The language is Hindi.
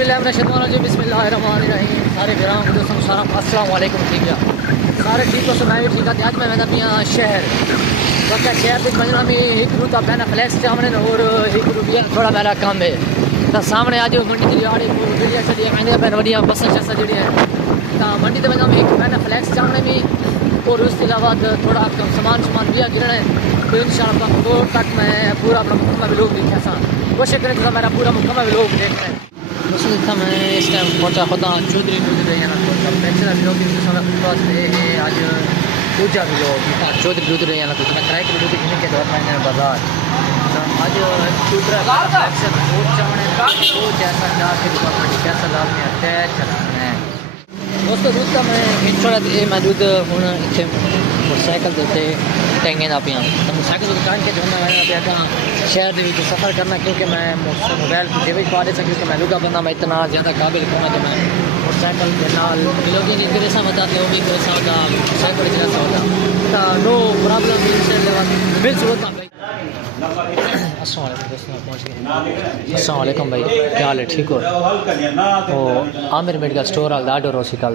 बिस्मिल्लाहिर्रहमानिर्रहीम। सारे ग्राम को दोस्तों अस्सलाम वालेकुम। ठीक है सारे ठीक हो सुनाए ठीक है। आज मैं वेंदा पिया शहर वक्त शहर के मंजरा में एक रूता पहना फ्लैक्स चावने और एक रुपया थोड़ा मेरा कम है तो सामने आज मंडी की आड़ी गलियां चलिए कहने पैन वडिया बस शसा जी है तो मंडी के वजह में एक पहना फ्लैक्स चावने में और उसके अलावा थोड़ा सामान भी गिरना है तो इंशाअल्लाह और तक मैं पूरा अपना मुकम्मल लोग देखा सा कोशिश करें तो मेरा पूरा मुकम्मल लोग देखना है। दोस्तों देखा मैं इस टाइम पहुँचा खुदा चौधरी पेंशन लोग आज पूजा भी लोग चौधरी दूध रहे ना तो मैं किराए के दूध के दौर में बाजार आज जैसा कैसा लाभ में अटैच कराना है दोस्तों। दूध का मैं इंश्योर मैं दूध हूँ इतने मोटरसाइकिल देते टेंगे ना पिया तो मोटरसाइकिल दुकान के जो मैं पिया शहर के सफ़र करना क्योंकि मैं मोबाइल की जेब पा रहे क्योंकि मैं लुगा बंदा मैं इतना ज़्यादा काबिल हूँ तो मैं मोटरसाइकिल के नाल लोग जैसा बताते हो भी जैसा होता मोटरसाइकिल जैसा होता तो नो प्रॉब्लम मिल सकता भाई। अस्सलाम वालेकुम भाई क्या हाल है ठीक हो? ओ आमिर मेडिकल स्टोर वाला ॾाढो रोसी कल